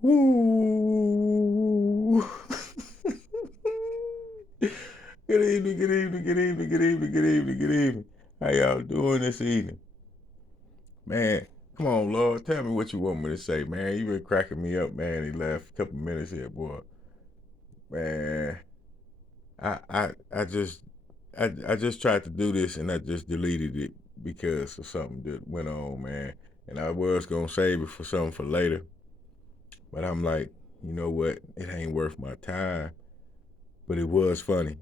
Woo! Good evening, good evening, good evening, good evening, good evening, good evening. How y'all doing this evening? Man, come on, Lord. Tell me what you want me to say, man. You been cracking me up, man, these last couple minutes here, boy. Man, I just tried to do this and I just deleted it because of something that went on, man. And I was gonna save it for something for later. But I'm like, you know what? It ain't worth my time. But it was funny.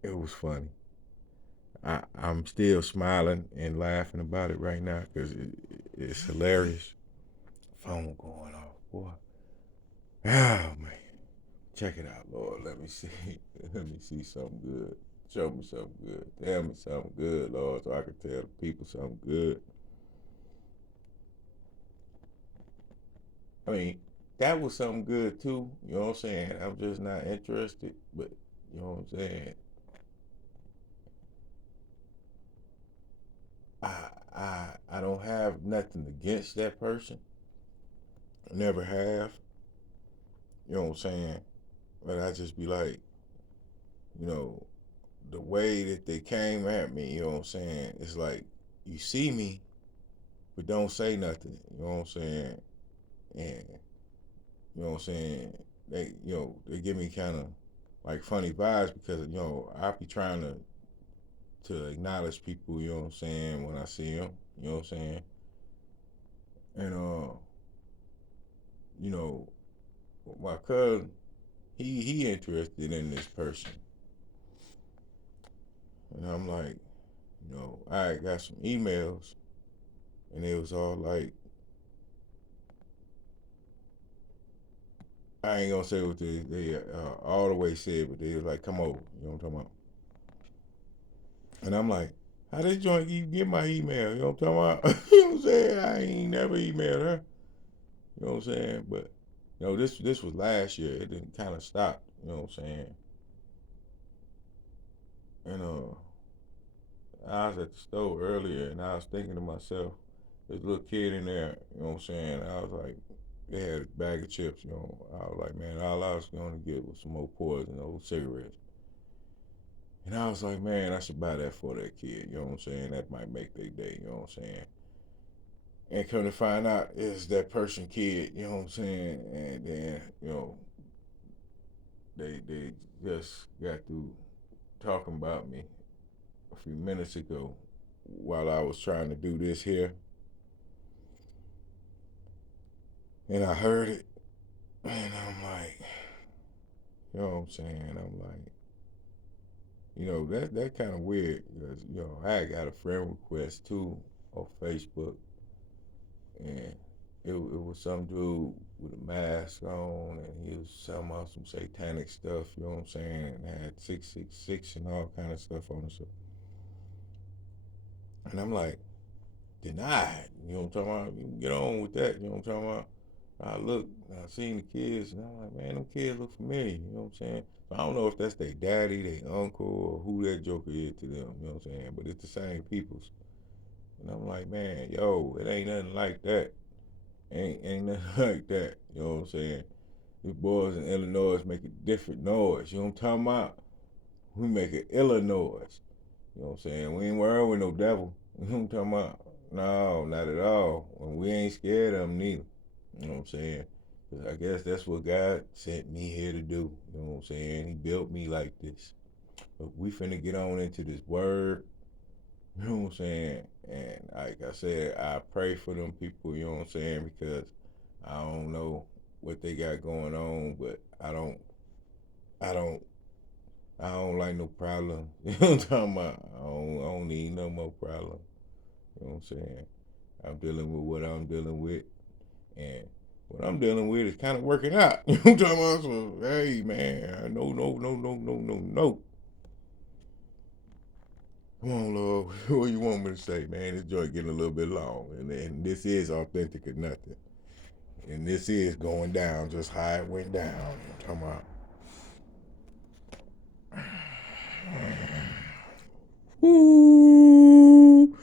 It was funny. I'm still smiling and laughing about it right now because it's hilarious. Phone going off, boy. Oh man, check it out, Lord. Let me see. Let me see something good. Show me something good. Tell me something good, Lord, so I can tell the people something good. I mean, that was something good too. You know what I'm saying? I'm just not interested, but you know what I'm saying. I don't have nothing against that person. I never have. You know what I'm saying? But I just be like, you know, the way that they came at me, you know what I'm saying? It's like you see me, but don't say nothing. You know what I'm saying? And you know what I'm saying? They give me kind of like funny vibes because I be trying to acknowledge people. You know what I'm saying? When I see them, you know what I'm saying? And you know, my cousin, he interested in this person, and I'm like, I got some emails, and it was all like, I ain't gonna say what they all the way said, but they was like, "Come over," you know what I'm talking about? And I'm like, "How this joint you get my email?" You know what I'm talking about? You know what I'm saying? I ain't never emailed her. You know what I'm saying? But this was last year. It didn't kind of stop. You know what I'm saying? And I was at the store earlier, and I was thinking to myself, this little kid in there. You know what I'm saying? I was like, they had a bag of chips. I was like, man, all I was going to get was some more poison, old cigarettes. And I was like, man, I should buy that for that kid. You know what I'm saying? That might make their day. You know what I'm saying? And come to find out, it's that person kid. You know what I'm saying? And then they just got through talking about me a few minutes ago while I was trying to do this here, and I heard it, and I'm like, you know what I'm saying? I'm like, that kind of weird because I got a friend request too on Facebook, and it was some dude with a mask on, and he was talking about some satanic stuff. You know what I'm saying? And had 666 and all kind of stuff on it. So, and I'm like, denied. You know what I'm talking about? You can get on with that. You know what I'm talking about? I look, I seen the kids, and I'm like, man, them kids look familiar. You know what I'm saying? So I don't know if that's their daddy, their uncle, or who that joker is to them. You know what I'm saying? But it's the same peoples. And I'm like, man, yo, it ain't nothing like that. Ain't nothing like that. You know what I'm saying? These boys in Illinois make a different noise. You know what I'm talking about? We make an iller noise. You know what I'm saying? We ain't worried with no devil. You know what I'm talking about? No, not at all. And we ain't scared of them neither. You know what I'm saying? 'Cause I guess that's what God sent me here to do. You know what I'm saying? He built me like this. But we finna get on into this word. You know what I'm saying? And like I said, I pray for them people, you know what I'm saying? Because I don't know what they got going on, but I don't, I don't like no problem. You know what I'm talking about? I don't need no more problem. You know what I'm saying? I'm dealing with what I'm dealing with, and what I'm dealing with is kind of working out. You know what I'm talking about? So, hey, man, no, no, no, no, no, no, no. Come on, Lord. What you want me to say, man? This joint getting a little bit long, and this is authentic or nothing. And this is going down just how it went down. I'm talking about. Woo!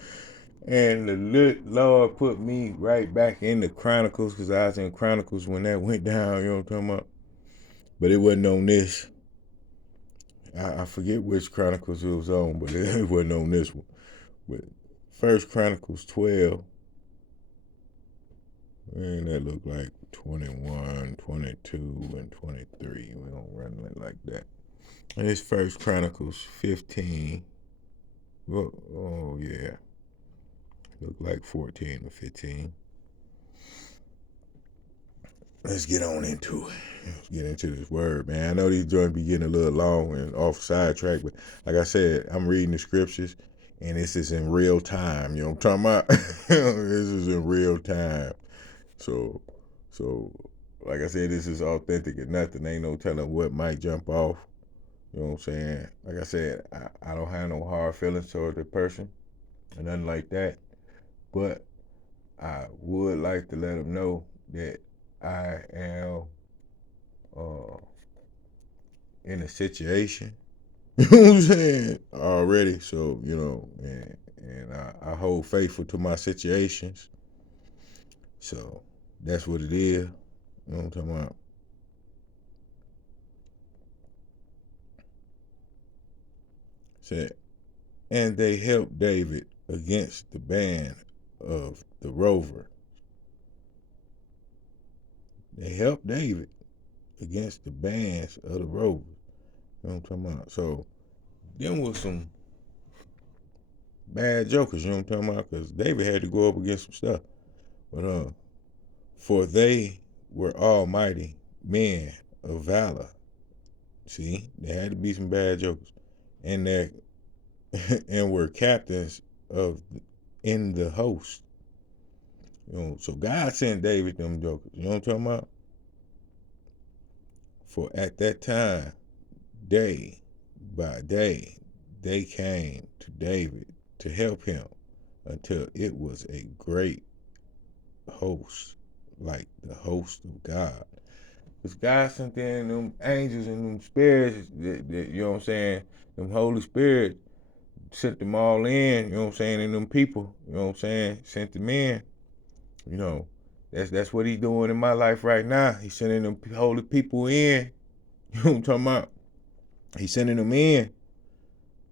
And the Lord put me right back in the Chronicles because I was in Chronicles when that went down, you know what I'm talking about? But it wasn't on this. I forget which Chronicles it was on, but it wasn't on this one. But First Chronicles 12, man, that looked like 21, 22, and 23. We don't run it like that. And it's First Chronicles 15. Oh yeah. Look like 14 or 15. Let's get on into it. Let's get into this word, man. I know these joints be getting a little long and off sidetrack, but like I said, I'm reading the scriptures and this is in real time. You know what I'm talking about? This is in real time. So like I said, this is authentic and nothing. Ain't no telling what might jump off. You know what I'm saying? Like I said, I don't have no hard feelings toward the person or nothing like that. But I would like to let them know that I am in a situation, you know what I'm saying, already. So, you know, and I hold faithful to my situations. So that's what it is. You know what I'm talking about? Said, and they helped David against the band of the rover. They helped David against the bands of the rovers. You know what I'm talking about? So them was some bad jokers, you know what I'm talking about? Because David had to go up against some stuff. But for they were almighty men of valor. See, there had to be some bad jokers. And they and were captains of in the host. You know, so God sent David them jokers. You know what I'm talking about? For at that time, day by day, they came to David to help him until it was a great host, like the host of God. Because God sent in them angels and them spirits, you know what I'm saying? Them Holy Spirit sent them all in, you know what I'm saying? And them people, you know what I'm saying? Sent them in, you know. That's what he's doing in my life right now. He's sending them holy people in. You know what I'm talking about? He's sending them in.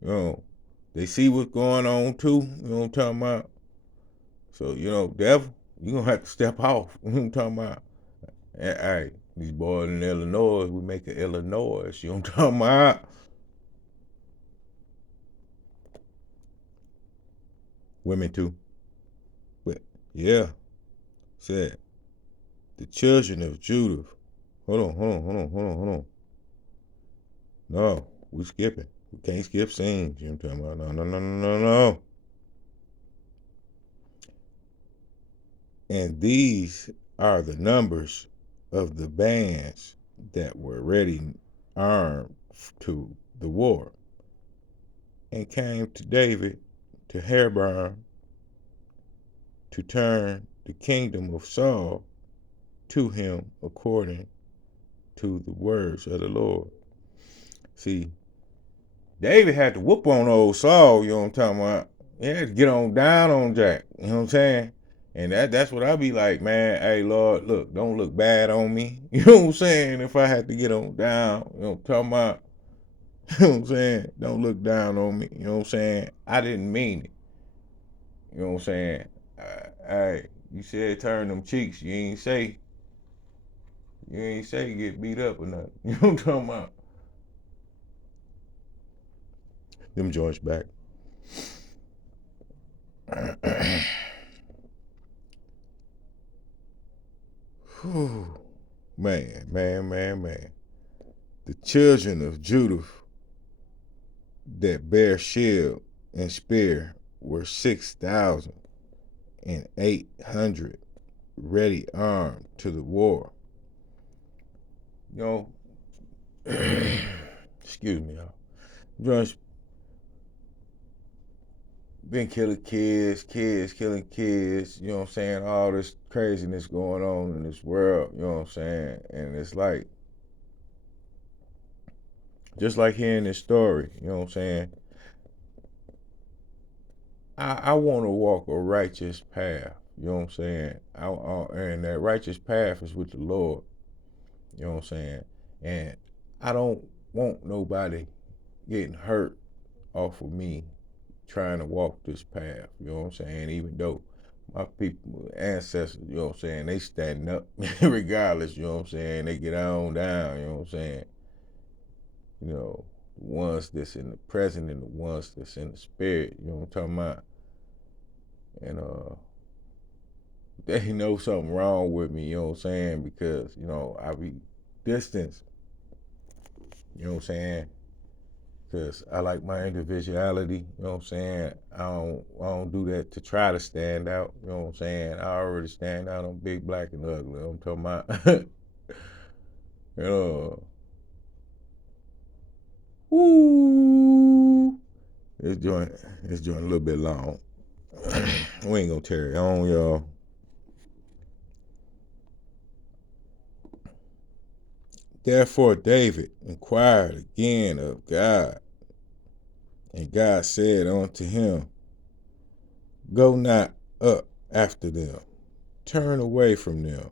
You know, they see what's going on too. You know what I'm talking about? So, you know, devil, you're going to have to step off. You know what I'm talking about? Hey, these boys in Illinois, we make it Illinois. You know what I'm talking about? Women too. But, yeah, said, the children of Judah. Hold on. No, we skipping. We can't skip scenes. You know what I'm talking about? No. And these are the numbers of the bands that were ready armed to the war and came to David to Hebron to turn the kingdom of Saul to him according to the words of the Lord. See, David had to whoop on old Saul, you know what I'm talking about? He had to get on down on Jack, you know what I'm saying? And that's what I be like, man, hey, Lord, look, don't look bad on me. You know what I'm saying? If I had to get on down, you know what I'm talking about? You know what I'm saying? Don't look down on me. You know what I'm saying? I didn't mean it. You know what I'm saying? Hey, you said turn them cheeks. You ain't say get beat up or nothing. You know what I'm talking about? Them joints back. Whew. Man. The children of Judah that bear shield and spear were 6,800 ready armed to the war. You know, excuse me, y'all. Joints been killing kids killing kids, you know what I'm saying? All this craziness going on in this world, you know what I'm saying? And it's like, just like hearing this story, you know what I'm saying? I want to walk a righteous path. You know what I'm saying? And that righteous path is with the Lord. You know what I'm saying? And I don't want nobody getting hurt off of me trying to walk this path. You know what I'm saying? Even though my people, ancestors, you know what I'm saying, they standing up regardless, you know what I'm saying? They get on down, you know what I'm saying? You know, the ones that's in the present and the ones that's in the spirit, you know what I'm talking about? And they know something wrong with me, you know what I'm saying? Because, you know, I be distanced, you know what I'm saying? Because I like my individuality, you know what I'm saying? I don't do that to try to stand out, you know what I'm saying? I already stand out. I'm big, black, and ugly. You know what I'm talking about? you know, woo. This joint a little bit long. We ain't gonna tear it on, y'all. Therefore David inquired again of God, and God said unto him, Go not up after them, turn away from them,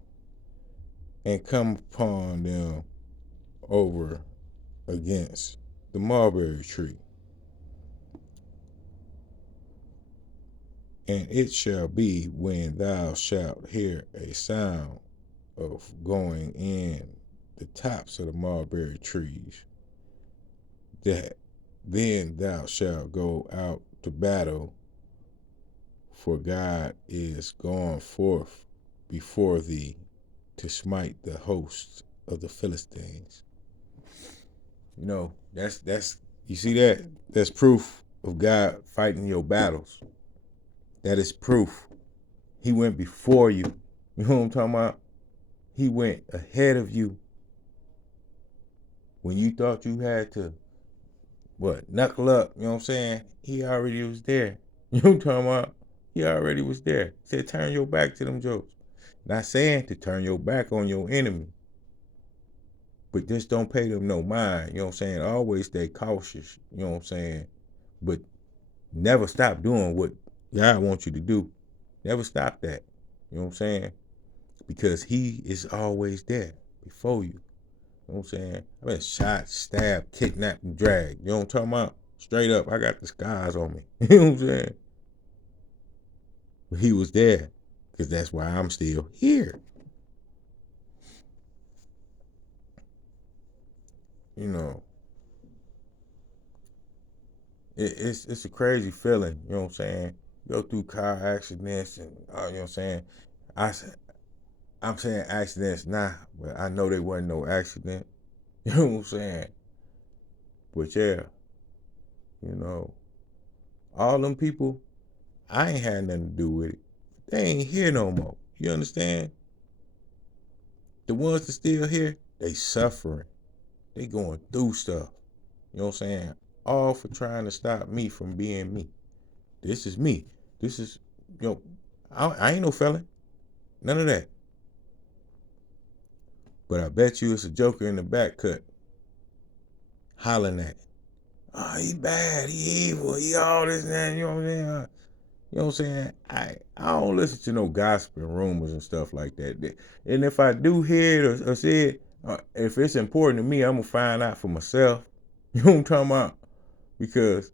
and come upon them over against the mulberry tree. And it shall be when thou shalt hear a sound of going in the tops of the mulberry trees, that then thou shalt go out to battle, for God is gone forth before thee to smite the hosts of the Philistines. You know, that's you see that? That's proof of God fighting your battles. That is proof. He went before you. You know what I'm talking about? He went ahead of you. When you thought you had to, knuckle up, you know what I'm saying? He already was there. You know what I'm talking about? He already was there. He said, turn your back to them jokes. Not saying to turn your back on your enemy, but just don't pay them no mind. You know what I'm saying? Always stay cautious. You know what I'm saying? But never stop doing what God wants you to do. Never stop that. You know what I'm saying? Because he is always there before you. You know what I'm saying? I've been shot, stabbed, kidnapped, and dragged. You know what I'm talking about? Straight up, I got the scars on me. You know what I'm saying? But he was there. Because that's why I'm still here. You know, it's a crazy feeling. You know what I'm saying? Go through car accidents and, you know what I'm saying? I'm saying accidents now, but I know they wasn't no accident. You know what I'm saying? But yeah, you know, all them people, I ain't had nothing to do with it. They ain't here no more. You understand? The ones that still here, they suffering. They going through stuff. You know what I'm saying? All for trying to stop me from being me. This is me. This is, you know, I ain't no felon. None of that. But I bet you it's a joker in the back cut hollering at it. Oh, he bad, he evil, he all this and that, you know what I'm saying? You know what I'm saying? I don't listen to no gossip and rumors and stuff like that. And if I do hear it or see it, if it's important to me, I'm gonna find out for myself. You know what I'm talking about? Because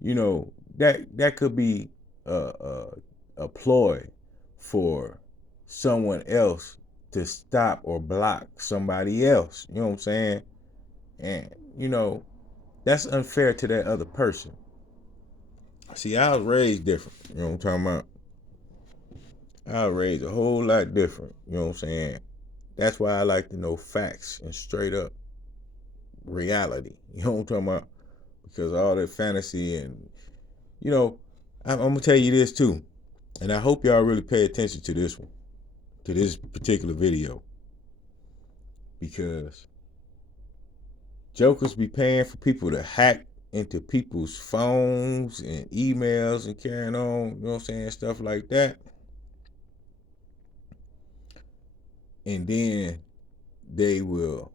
you know that could be a ploy for someone else to stop or block somebody else. You know what I'm saying? And you know that's unfair to that other person. See, I was raised different. You know what I'm talking about? I was raised a whole lot different. You know what I'm saying? That's why I like to know facts and straight up reality. You know what I'm talking about? Because all that fantasy and, you know, I'm going to tell you this too. And I hope y'all really pay attention to this one, to this particular video. Because jokers be paying for people to hack into people's phones and emails and carrying on, you know what I'm saying? Stuff like that. And then they will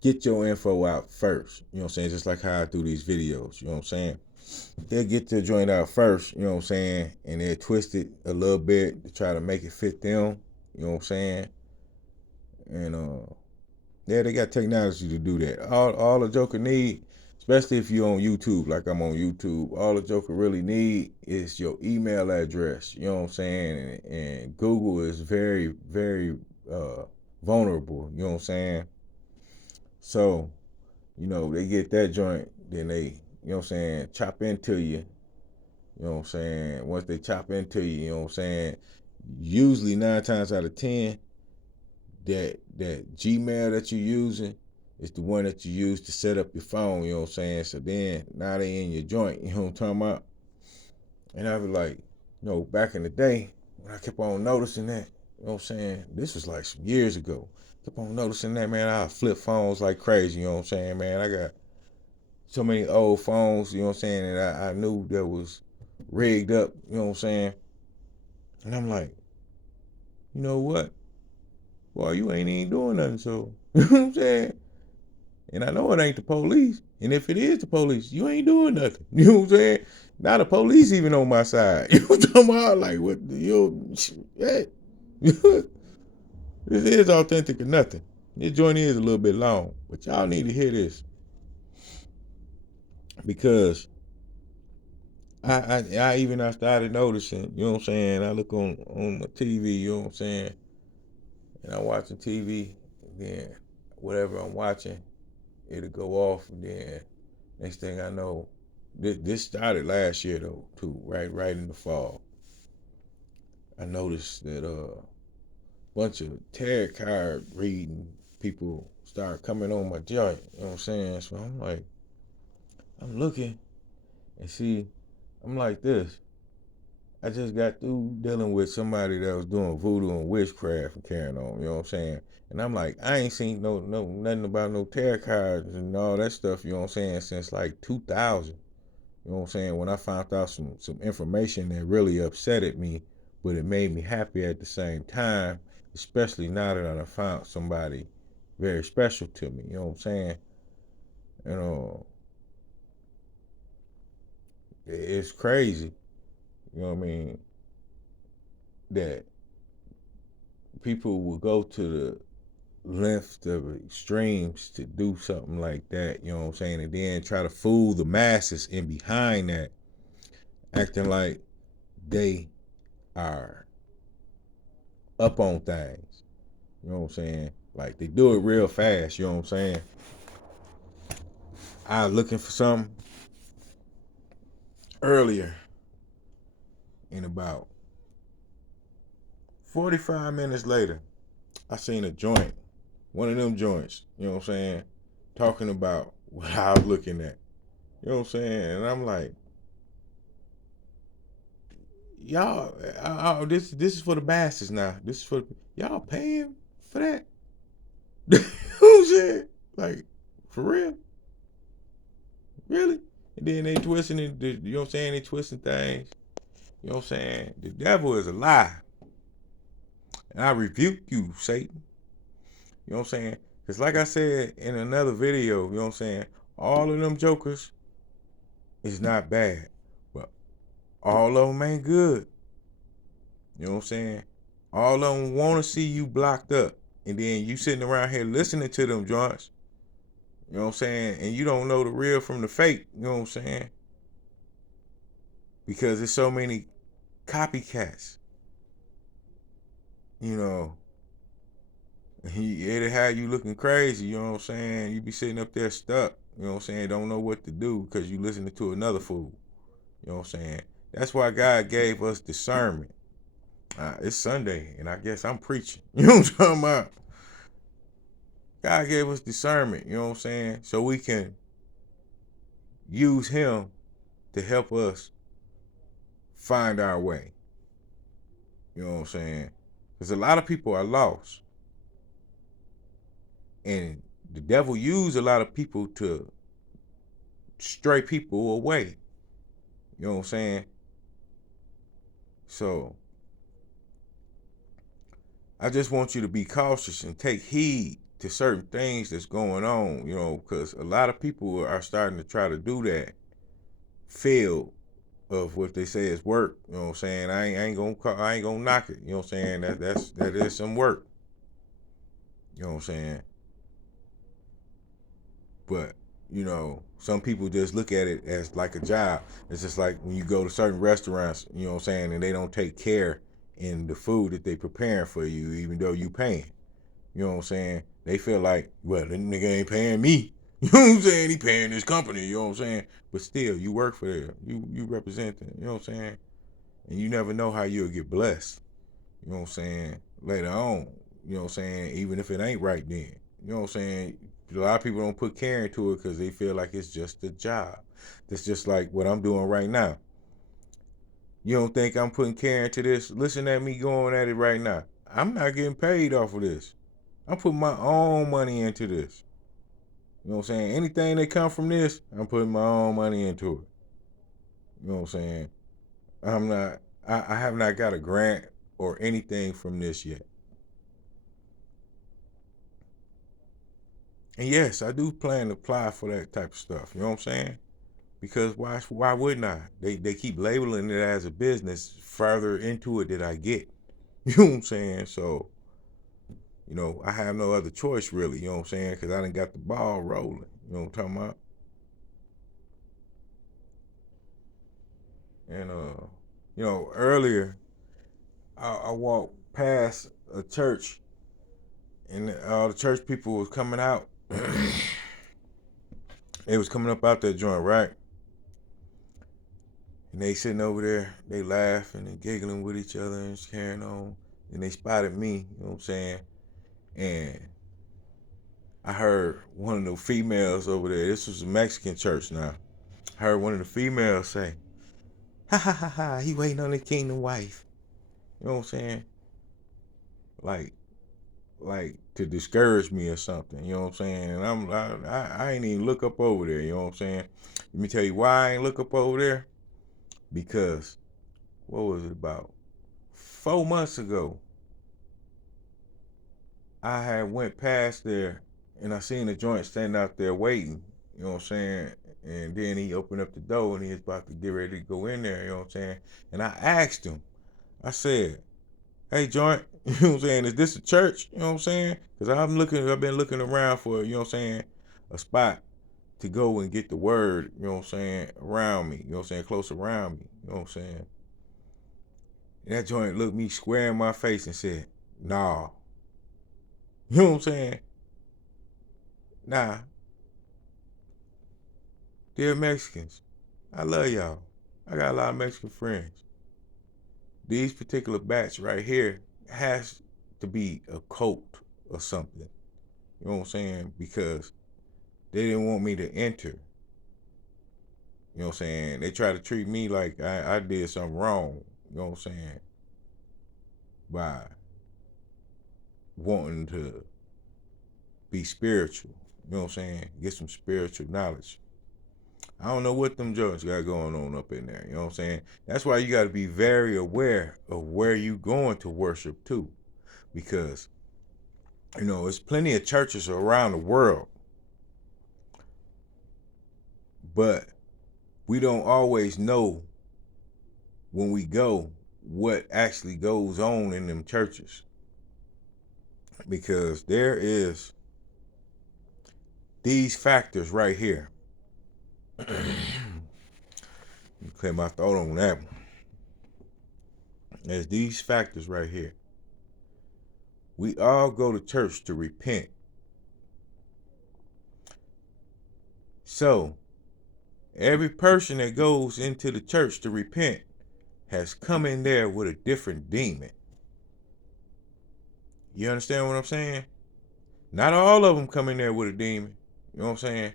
get your info out first. You know what I'm saying? Just like how I do these videos. You know what I'm saying? they'll get their joint out first, you know what I'm saying, and they'll twist it a little bit to try to make it fit them, you know what I'm saying, and yeah, they got technology to do that. All the Joker need, especially if you're on YouTube, like I'm on YouTube, all the Joker really need is your email address. You know what I'm saying? And Google is very, very vulnerable. You know what I'm saying? So, they get that joint, then they, you know what I'm saying, chop into you. You know what I'm saying? Once they chop into you, you know what I'm saying? Usually 9 times out of 10, that Gmail that you're using is the one that you use to set up your phone, you know what I'm saying? So then now they in your joint, you know what I'm talking about? And I was like, back in the day, when I kept on noticing that, you know what I'm saying? This was like some years ago. Kept on noticing that, man. I flip phones like crazy, you know what I'm saying, man? I got so many old phones, you know what I'm saying, and I knew that was rigged up, you know what I'm saying? And I'm like, you know what? Boy, you ain't even doing nothing, so, you know what I'm saying? And I know it ain't the police. And if it is the police, you ain't doing nothing. You know what I'm saying? Now the police even on my side. You know what I'm talking about? Like, what, hey. This is authentic or nothing. This joint is a little bit long, but y'all need to hear this because I started noticing, you know what I'm saying? I look on my TV, you know what I'm saying? And I'm watching TV, and then whatever I'm watching, it'll go off, and then next thing I know, this started last year though too, right in the fall. I noticed that a bunch of tarot card reading people start coming on my joint. You know what I'm saying? So I'm like, I'm looking and see, I'm like this. I just got through dealing with somebody that was doing voodoo and witchcraft and carrying on. You know what I'm saying? And I'm like, I ain't seen no nothing about no tarot cards and all that stuff. You know what I'm saying? Since like 2000. You know what I'm saying? When I found out some information that really upsetted me, but it made me happy at the same time, especially now that I found somebody very special to me. You know what I'm saying? You know, it's crazy. You know what I mean? That people will go to the length of extremes to do something like that. You know what I'm saying? And then try to fool the masses in behind that, acting like they are up on things. You know what I'm saying? Like they do it real fast, you know what I'm saying? I was looking for something earlier and about 45 minutes later, I seen a joint, one of them joints, you know what I'm saying, talking about what I was looking at. You know what I'm saying? And I'm like, y'all, this is for the bastards now. This is for y'all paying for that. You know what I'm saying? Like, for real? Really? And then they twisting it, you know what I'm saying? They twisting things. You know what I'm saying? The devil is a lie. And I rebuke you, Satan. You know what I'm saying? Because like I said in another video, you know what I'm saying? All of them jokers is not bad. But all of them ain't good. You know what I'm saying? All of them want to see you blocked up. And then you sitting around here listening to them joints. You know what I'm saying? And you don't know the real from the fake. You know what I'm saying? Because there's so many copycats. You know, it'll have you looking crazy, you know what I'm saying? You be sitting up there stuck, you know what I'm saying? Don't know what to do because you listening to another fool, you know what I'm saying? That's why God gave us discernment. It's Sunday, and I guess I'm preaching. You know what I'm talking about? God gave us discernment, you know what I'm saying? So we can use Him to help us find our way. You know what I'm saying? Because a lot of people are lost. And the devil used a lot of people to stray people away. You know what I'm saying? So I just want you to be cautious and take heed to certain things that's going on, you know, because a lot of people are starting to try to do that field of what they say is work. You know what I'm saying? I ain't gonna knock it. You know what I'm saying? That is some work. You know what I'm saying? But some people just look at it as like a job. It's just like when you go to certain restaurants, you know what I'm saying, and they don't take care in the food that they preparing for you, even though you paying. You know what I'm saying? They feel like, well, the nigga ain't paying me. You know what I'm saying? He paying this company. You know what I'm saying? But still, you work for them. You represent them. You know what I'm saying? And you never know how you'll get blessed. You know what I'm saying? Later on. You know what I'm saying? Even if it ain't right then. You know what I'm saying? A lot of people don't put care into it because they feel like it's just a job. That's just like what I'm doing right now. You don't think I'm putting care into this? Listen at me going at it right now. I'm not getting paid off of this. I'm putting my own money into this. You know what I'm saying? Anything that come from this, I'm putting my own money into it. You know what I'm saying? I have not got a grant or anything from this yet. And yes, I do plan to apply for that type of stuff. You know what I'm saying? Because why wouldn't I? They keep labeling it as a business further into it that I get. You know what I'm saying? So, I have no other choice really, you know what I'm saying? Because I done got the ball rolling. You know what I'm talking about? And earlier I walked past a church and all the church people was coming out. They was coming up out that joint, right? And they sitting over there, they laughing and giggling with each other and carrying on. And they spotted me, you know what I'm saying? And I heard one of the females over there, this was a Mexican church now. I heard one of the females say, ha ha ha ha, he waiting on the kingdom wife. You know what I'm saying? Like, to discourage me or something, you know what I'm saying? And I ain't even look up over there, you know what I'm saying? Let me tell you why I ain't look up over there. Because, what was it, about 4 months ago, I had went past there and I seen the joint standing out there waiting, you know what I'm saying? And then he opened up the door and he was about to get ready to go in there, you know what I'm saying? And I asked him, I said, hey joint, you know what I'm saying, is this a church? You know what I'm saying? Because I've been looking around for, you know what I'm saying, a spot to go and get the word, you know what I'm saying, around me, you know what I'm saying, close around me, you know what I'm saying? And that joint looked me square in my face and said, nah. You know what I'm saying? Nah. Dear Mexicans, I love y'all. I got a lot of Mexican friends. These particular batch right here has to be a cult or something. You know what I'm saying? Because they didn't want me to enter. You know what I'm saying? They try to treat me like I did something wrong. You know what I'm saying? By wanting to be spiritual. You know what I'm saying? Get some spiritual knowledge. I don't know what them judges got going on up in there. You know what I'm saying? That's why you got to be very aware of where you going to worship too. Because, there's plenty of churches around the world. But we don't always know when we go what actually goes on in them churches. Because there is these factors right here. Clear my throat on that one. There's these factors right here. We all go to church to repent. So, every person that goes into the church to repent has come in there with a different demon. You understand what I'm saying? Not all of them come in there with a demon. You know what I'm saying?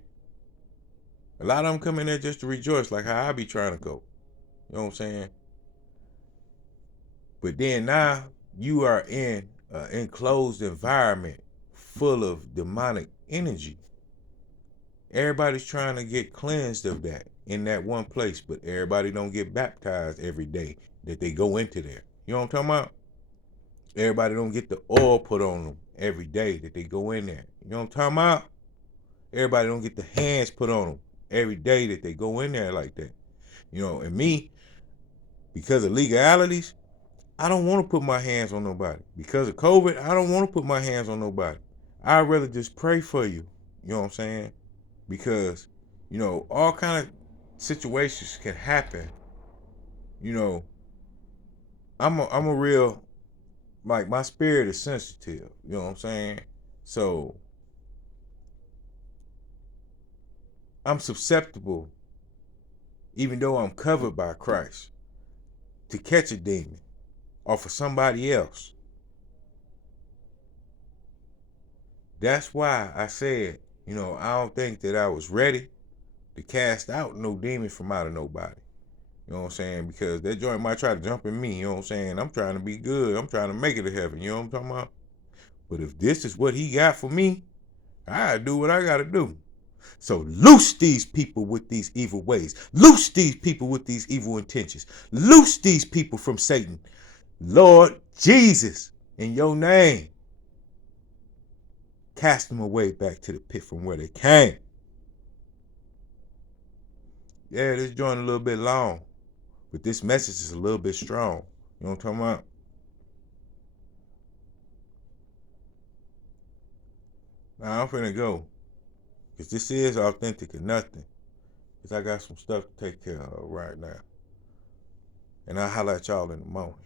A lot of them come in there just to rejoice, like how I be trying to go. You know what I'm saying? But then now you are in an enclosed environment full of demonic energy. Everybody's trying to get cleansed of that in that one place, but everybody don't get baptized every day that they go into there. You know what I'm talking about? Everybody don't get the oil put on them every day that they go in there. You know what I'm talking about? Everybody don't get the hands put on them every day that they go in there like that. And me, because of legalities, I don't want to put my hands on nobody. Because of COVID, I don't want to put my hands on nobody. I'd rather just pray for you. You know what I'm saying? Because, all kind of situations can happen. I'm a real, like, my spirit is sensitive. You know what I'm saying? So I'm susceptible, even though I'm covered by Christ, to catch a demon or for somebody else. That's why I said, I don't think that I was ready to cast out no demon from out of nobody. You know what I'm saying? Because that joint might try to jump in me. You know what I'm saying? I'm trying to be good. I'm trying to make it to heaven. You know what I'm talking about? But if this is what he got for me, I do what I got to do. So loose these people with these evil ways. Loose these people with these evil intentions. Loose these people from Satan. Lord Jesus, in your name, cast them away back to the pit from where they came. Yeah, this joint a little bit long, but this message is a little bit strong. You know what I'm talking about? Now I'm finna go, because this is authentic or nothing. Because I got some stuff to take care of right now. And I'll holler at y'all in the morning.